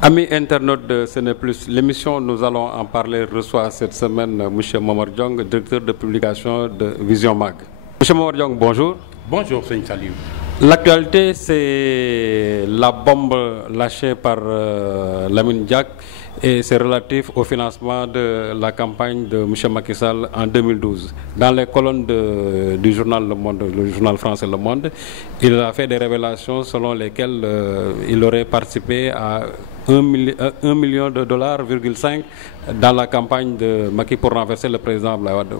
Amis internautes de Séné Plus, l'émission Nous allons en parler reçoit cette semaine M. Momar Diong, directeur de publication de Vision Mag. M. Momar Diong, bonjour. Bonjour, Seigne Saliou. L'actualité, c'est la bombe lâchée par Lamine Diack et c'est relatif au financement de la campagne de M. Macky Sall en 2012. Dans les colonnes du journal Le Monde, le journal français Le Monde, il a fait des révélations selon lesquelles il aurait participé à 1 million de dollars, dans la campagne de Macky pour renverser le président Abdoulaye Wade.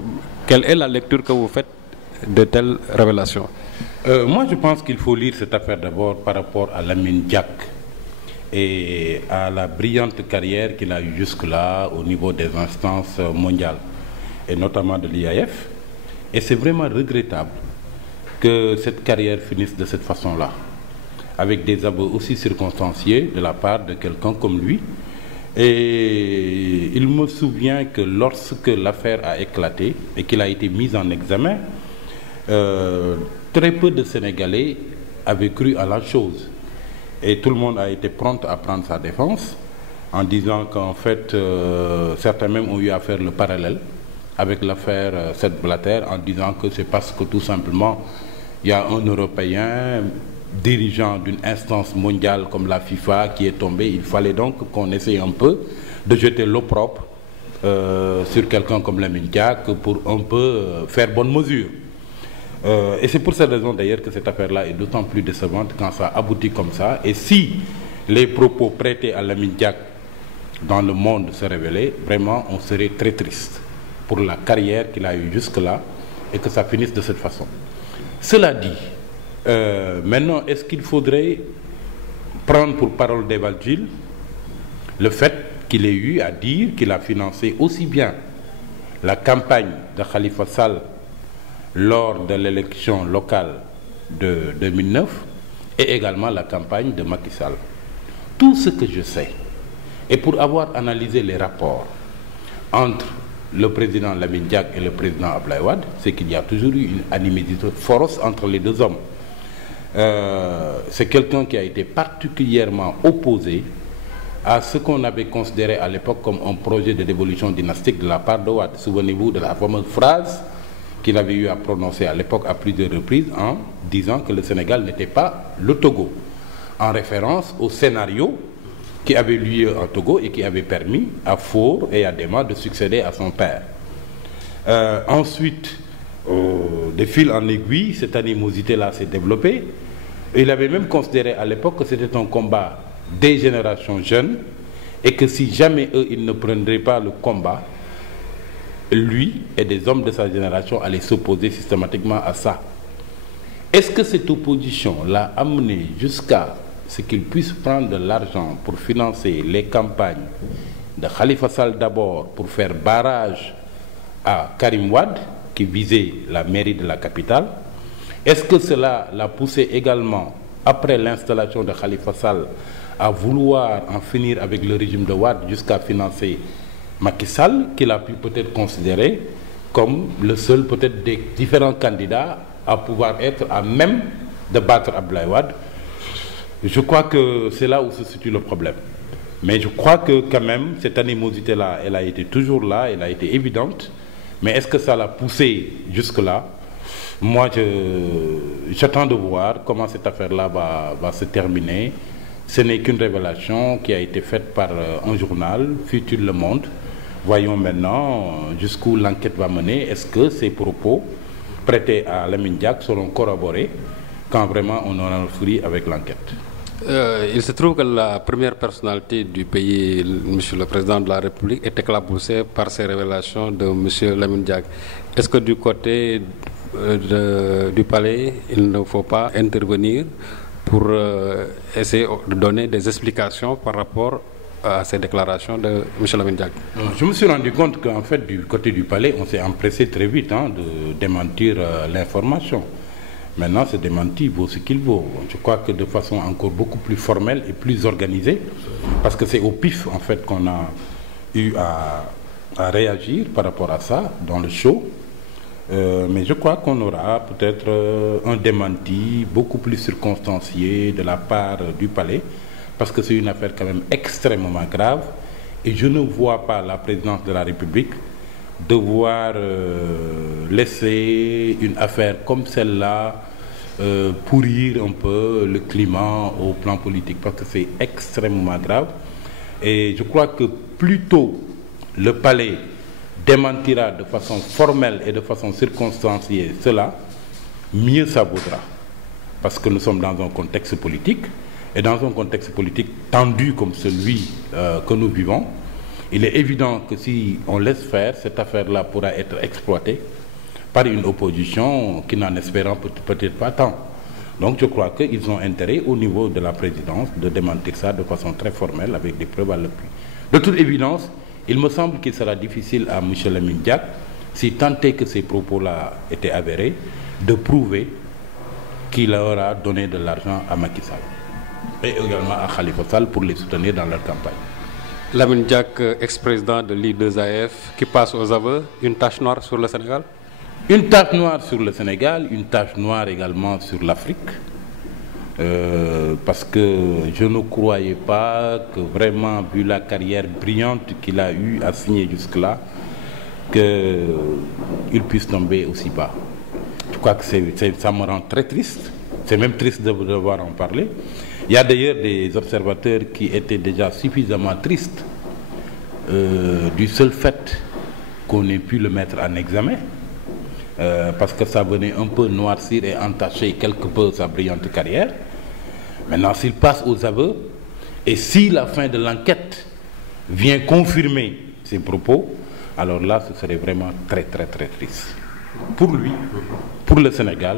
Quelle est la lecture que vous faites de telles révélations? Moi, je pense qu'il faut lire cette affaire d'abord par rapport à Lamine Diack et à la brillante carrière qu'il a eue jusque-là au niveau des instances mondiales et notamment de l'IAF. Et c'est vraiment regrettable que cette carrière finisse de cette façon-là, avec des aveux aussi circonstanciés de la part de quelqu'un comme lui. Et il me souvient que lorsque l'affaire a éclaté et qu'il a été mis en examen, très peu de Sénégalais avaient cru à la chose. Et tout le monde a été prompt à prendre sa défense en disant qu'en fait, certains même ont eu à faire le parallèle avec l'affaire Sepp Blatter en disant que c'est parce que tout simplement, il y a un Européen dirigeant d'une instance mondiale comme la FIFA qui est tombé. Il fallait donc qu'on essaye un peu de jeter l'opprobre sur quelqu'un comme Lamine Diack pour un peu faire bonne mesure. Et c'est pour cette raison d'ailleurs que cette affaire-là est d'autant plus décevante quand ça aboutit comme ça. Et si les propos prêtés à Lamine Diack dans le monde se révélaient, vraiment on serait très triste pour la carrière qu'il a eue jusque-là et que ça finisse de cette façon. Cela dit, maintenant, est-ce qu'il faudrait prendre pour parole d'Évangile le fait qu'il ait eu à dire qu'il a financé aussi bien la campagne de Khalifa Sall lors de l'élection locale de 2009 et également la campagne de Macky Sall? Tout ce que je sais, et pour avoir analysé les rapports entre le président Lamine Diack et le président Abdoulaye Wade, c'est qu'il y a toujours eu une animosité féroce entre les deux hommes. C'est quelqu'un qui a été particulièrement opposé à ce qu'on avait considéré à l'époque comme un projet de dévolution dynastique de la part de Wade. Souvenez-vous de la fameuse phrase qu'il avait eu à prononcer à l'époque à plusieurs reprises en disant que le Sénégal n'était pas le Togo, en référence au scénario qui avait lieu en Togo et qui avait permis à Faure et à Déma de succéder à son père. Ensuite, de fil en aiguille, cette animosité-là s'est développée. Il avait même considéré à l'époque que c'était un combat des générations jeunes et que si jamais eux, ils ne prendraient pas le combat, lui et des hommes de sa génération allaient s'opposer systématiquement à ça. Est-ce que cette opposition l'a amené jusqu'à ce qu'il puisse prendre de l'argent pour financer les campagnes de Khalifa Sall d'abord pour faire barrage à Karim Wade qui visait la mairie de la capitale? Est-ce que cela l'a poussé également, après l'installation de Khalifa Sall, à vouloir en finir avec le régime de Wade jusqu'à financer Macky Sall, qu'il a pu peut-être considérer comme le seul peut-être des différents candidats à pouvoir être à même de battre Abdoulaye Wade? Je crois que c'est là où se situe le problème. Mais je crois que quand même, cette animosité-là, elle a été toujours là, elle a été évidente. Mais est-ce que ça l'a poussé jusque-là? Moi, j'attends de voir comment cette affaire-là va se terminer. Ce n'est qu'une révélation qui a été faite par un journal, Futur Le Monde. Voyons maintenant jusqu'où l'enquête va mener. Est-ce que ces propos prêtés à Lamine Diack seront corroborés quand vraiment on aura le fruit avec l'enquête? Il se trouve que la première personnalité du pays, Monsieur le Président de la République, est éclaboussée par ces révélations de Monsieur Lamine Diack. Est-ce que du côté du palais, il ne faut pas intervenir pour essayer de donner des explications par rapport à ces déclarations de M. Lamine Diack? Je me suis rendu compte qu'en fait, du côté du palais, on s'est empressé très vite de démentir l'information. Maintenant, ce démenti vaut ce qu'il vaut. Je crois que de façon encore beaucoup plus formelle et plus organisée, parce que c'est au pif en fait qu'on a eu à réagir par rapport à ça dans le show. Mais je crois qu'on aura peut-être un démenti beaucoup plus circonstancié de la part du palais parce que c'est une affaire quand même extrêmement grave et je ne vois pas la présidence de la République devoir laisser une affaire comme celle-là pourrir un peu le climat au plan politique, parce que c'est extrêmement grave. Et je crois que plus tôt le palais démentira de façon formelle et de façon circonstanciée cela, mieux ça vaudra. Parce que nous sommes dans un contexte politique, et dans un contexte politique tendu comme celui que nous vivons, il est évident que si on laisse faire, cette affaire-là pourra être exploitée par une opposition qui n'en espérant peut-être pas tant. Donc je crois qu'ils ont intérêt au niveau de la présidence de démentir ça de façon très formelle avec des preuves à l'appui. De toute évidence, il me semble qu'il sera difficile à M. Lamine Diack, si tant est que ces propos-là étaient avérés, de prouver qu'il aura donné de l'argent à Macky Sall et également à Khalifa Sall pour les soutenir dans leur campagne. Lamine Diack, ex-président de l'I2AF, qui passe aux aveux, une tache noire sur le Sénégal? Une tache noire sur le Sénégal, une tache noire également sur l'Afrique, parce que je ne croyais pas que vraiment, vu la carrière brillante qu'il a eue à signer jusque-là, qu'il puisse tomber aussi bas. Je crois que ça me rend très triste, c'est même triste de devoir en parler. Il y a d'ailleurs des observateurs qui étaient déjà suffisamment tristes du seul fait qu'on ait pu le mettre en examen. Parce que ça venait un peu noircir et entacher quelque peu sa brillante carrière. Maintenant, s'il passe aux aveux, et si la fin de l'enquête vient confirmer ses propos, alors là, ce serait vraiment très, très, très triste. Pour lui, pour le Sénégal,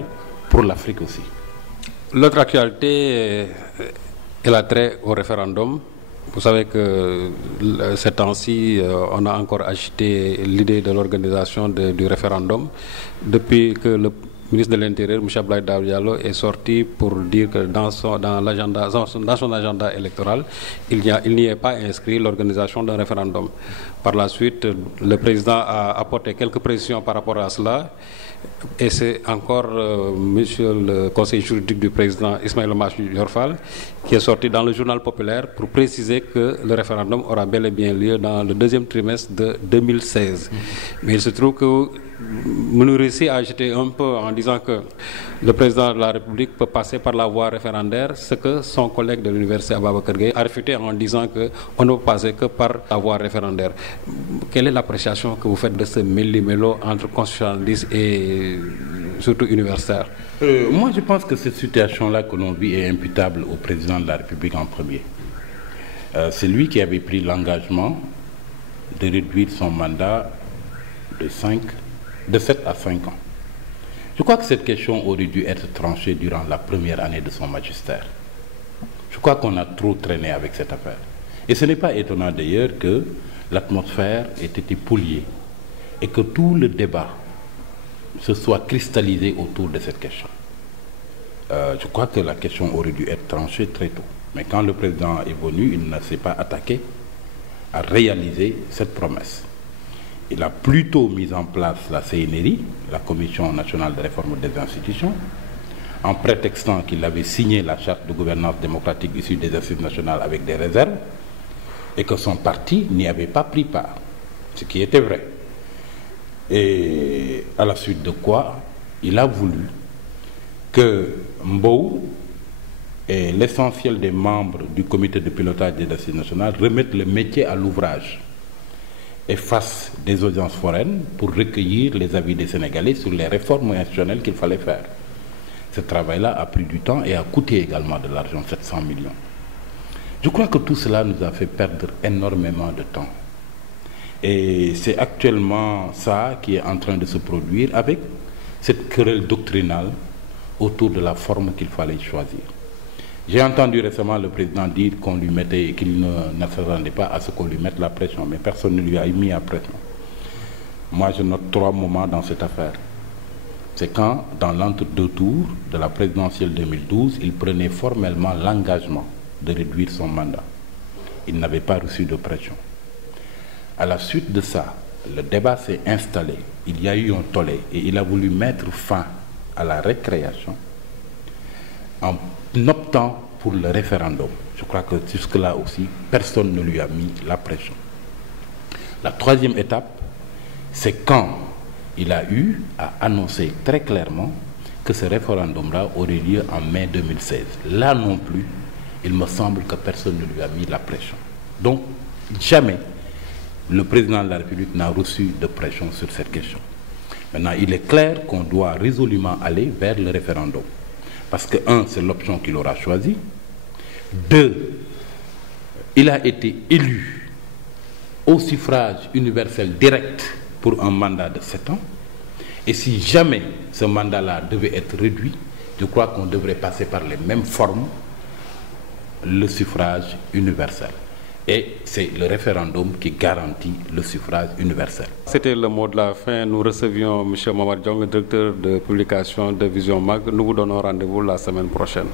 pour l'Afrique aussi. L'autre actualité est l'attrait au référendum. Vous savez que ces temps-ci, on a encore agité l'idée de l'organisation du référendum depuis que le ministre de l'Intérieur, M. Abdoulaye Daouda Diallo, est sorti pour dire que dans son agenda électoral, il n'y est pas inscrit l'organisation d'un référendum. Par la suite, le président a apporté quelques précisions par rapport à cela. Et c'est encore monsieur le conseiller juridique du président Ismaïla Madior Fall qui est sorti dans le journal populaire pour préciser que le référendum aura bel et bien lieu dans le deuxième trimestre de 2016. Mais il se trouve que nous réussit à agiter un peu en disant que le président de la République peut passer par la voie référendaire, ce que son collègue de l'université Ababacar Gaye a réfuté en disant qu'on ne peut passer que par la voie référendaire. Quelle est l'appréciation que vous faites de ce méli-mélo entre constitutionnalistes et surtout universitaires? Moi, je pense que cette situation-là que l'on vit est imputable au président de la République en premier. C'est lui qui avait pris l'engagement de réduire son mandat de 7 à 5 ans. Je crois que cette question aurait dû être tranchée durant la première année de son magistère. Je crois qu'on a trop traîné avec cette affaire. Et ce n'est pas étonnant d'ailleurs que l'atmosphère ait été polluée et que tout le débat se soit cristallisé autour de cette question. Je crois que la question aurait dû être tranchée très tôt. Mais quand le président est venu, il ne s'est pas attaqué à réaliser cette promesse. Il a plutôt mis en place la CNRI, la Commission nationale de réforme des institutions, en prétextant qu'il avait signé la charte de gouvernance démocratique issue des assises nationales avec des réserves et que son parti n'y avait pas pris part, ce qui était vrai. Et à la suite de quoi, il a voulu que Mbou et l'essentiel des membres du comité de pilotage des assises nationales remettent le métier à l'ouvrage et fassent des audiences foraines pour recueillir les avis des Sénégalais sur les réformes institutionnelles qu'il fallait faire. Ce travail-là a pris du temps et a coûté également de l'argent, 700 millions. Je crois que tout cela nous a fait perdre énormément de temps. Et c'est actuellement ça qui est en train de se produire avec cette querelle doctrinale autour de la forme qu'il fallait choisir. J'ai entendu récemment le président dire qu'il ne s'attendait pas à ce qu'on lui mette la pression, mais personne ne lui a mis la pression. Moi, je note 3 moments dans cette affaire. C'est quand, dans l'entre-deux tours de la présidentielle 2012, il prenait formellement l'engagement de réduire son mandat. Il n'avait pas reçu de pression. À la suite de ça, le débat s'est installé. Il y a eu un tollé et il a voulu mettre fin à la récréation en optant pour le référendum. Je crois que jusque-là aussi, personne ne lui a mis la pression. La troisième étape, c'est quand il a eu à annoncer très clairement que ce référendum-là aurait lieu en mai 2016. Là non plus, il me semble que personne ne lui a mis la pression. Donc, jamais le président de la République n'a reçu de pression sur cette question. Maintenant, il est clair qu'on doit résolument aller vers le référendum. Parce que, un, c'est l'option qu'il aura choisie. Deux, il a été élu au suffrage universel direct pour un mandat de 7 ans. Et si jamais ce mandat-là devait être réduit, je crois qu'on devrait passer par les mêmes formes, le suffrage universel. Et c'est le référendum qui garantit le suffrage universel. C'était le mot de la fin. Nous recevions M. Momar Diong, directeur de publication de Vision Mag. Nous vous donnons rendez-vous la semaine prochaine.